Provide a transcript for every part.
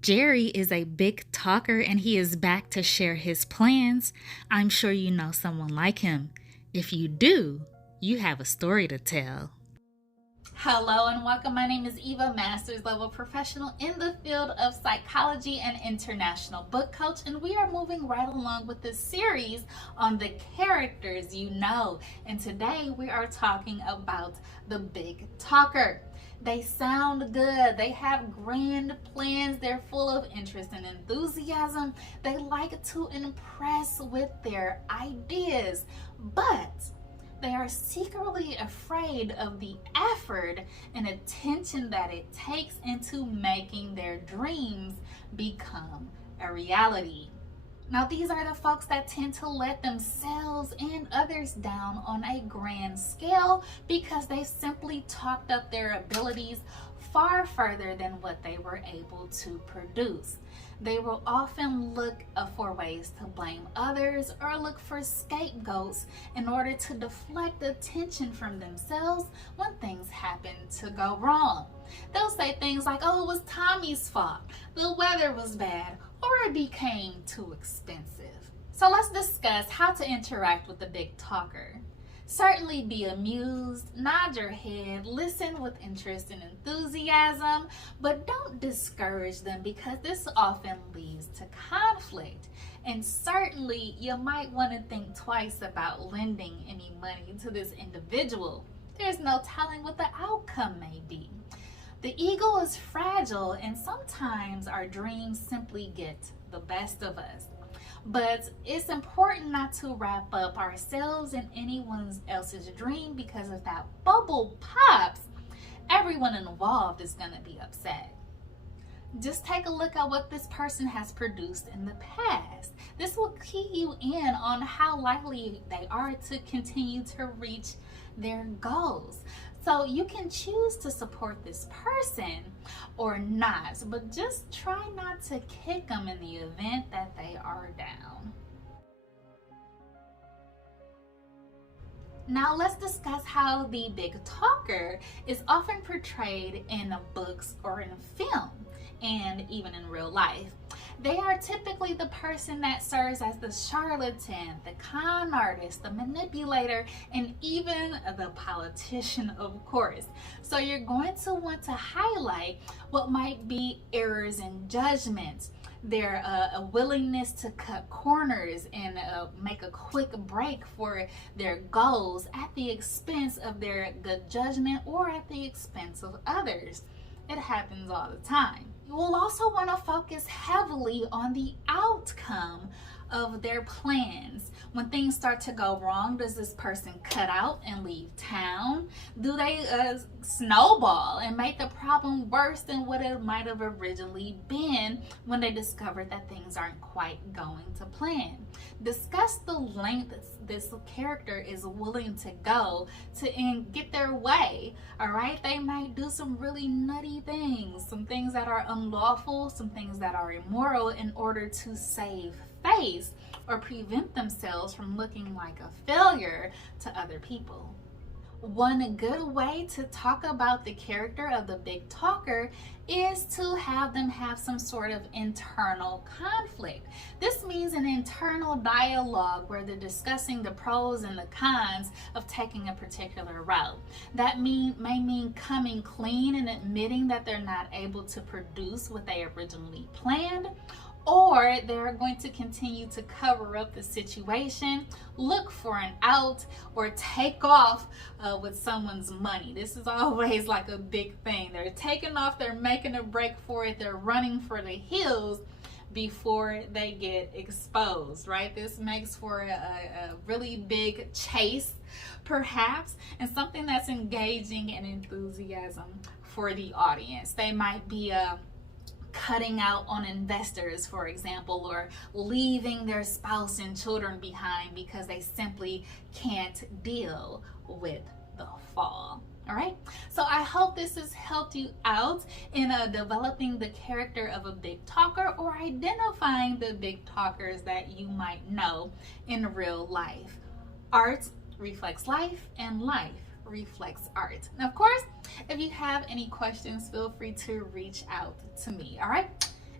Jerry is a big talker and he is back to share his plans. I'm sure you know someone like him. If you do, you have a story to tell. Hello and welcome. My name is Eva, master's level professional in the field of psychology and international book coach, and we are moving right along with this series on the characters you know. And today we are talking about the big talker. They sound good. They have grand plans. They're full of interest and enthusiasm. They like to impress with their ideas, but they are secretly afraid of the effort and attention that it takes into making their dreams become a reality. Now, these are the folks that tend to let themselves and others down on a grand scale because they've simply talked up their abilities far further than what they were able to produce. They will often look for ways to blame others or look for scapegoats in order to deflect attention from themselves when things happen to go wrong. They'll say things like, oh, it was Tommy's fault, the weather was bad, or it became too expensive. So let's discuss how to interact with the big talker. Certainly be amused, nod your head, listen with interest and enthusiasm, but don't discourage them because this often leads to conflict. And certainly you might want to think twice about lending any money to this individual. There's no telling what the outcome may be. The ego is fragile, and sometimes our dreams simply get the best of us. But it's important not to wrap up ourselves in anyone else's dream because if that bubble pops, everyone involved is going to be upset. Just take a look at what this person has produced in the past. This will key you in on how likely they are to continue to reach their goals. So you can choose to support this person or not, but just try not to kick them in the event that they are down. Now let's discuss how the big talker is often portrayed in books or in film and even in real life. They are typically the person that serves as the charlatan, the con artist, the manipulator, and even the politician, of course. So you're going to want to highlight what might be errors in judgment, their a willingness to cut corners and make a quick break for their goals at the expense of their good judgment or at the expense of others. It happens all the time. You will also want to focus heavily on the outcome of their plans. When things start to go wrong, does this person cut out and leave town? Do they snowball and make the problem worse than what it might have originally been when they discovered that things aren't quite going to plan? Discuss the length this character is willing to go to get their way. All right, they might do some really nutty things, some things that are unlawful, some things that are immoral in order to save face or prevent themselves from looking like a failure to other people. One good way to talk about the character of the big talker is to have them have some sort of internal conflict. This means an internal dialogue where they're discussing the pros and the cons of taking a particular route. That may mean coming clean and admitting that they're not able to produce what they originally planned, or they're going to continue to cover up the situation, look for an out, or take off with someone's money. This is always like a big thing. They're taking off, they're making a break for it, they're running for the hills before they get exposed, right? This makes for a really big chase, perhaps, and something that's engaging and enthusiasm for the audience. They might be cutting out on investors, for example, or leaving their spouse and children behind because they simply can't deal with the fall. All right, so I hope this has helped you out in developing the character of a big talker or identifying the big talkers that you might know in real life. Art reflects life, and life reflects art. And of course, if you have any questions, feel free to reach out to me. All right,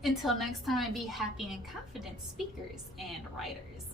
Until next time, be happy and confident speakers and writers.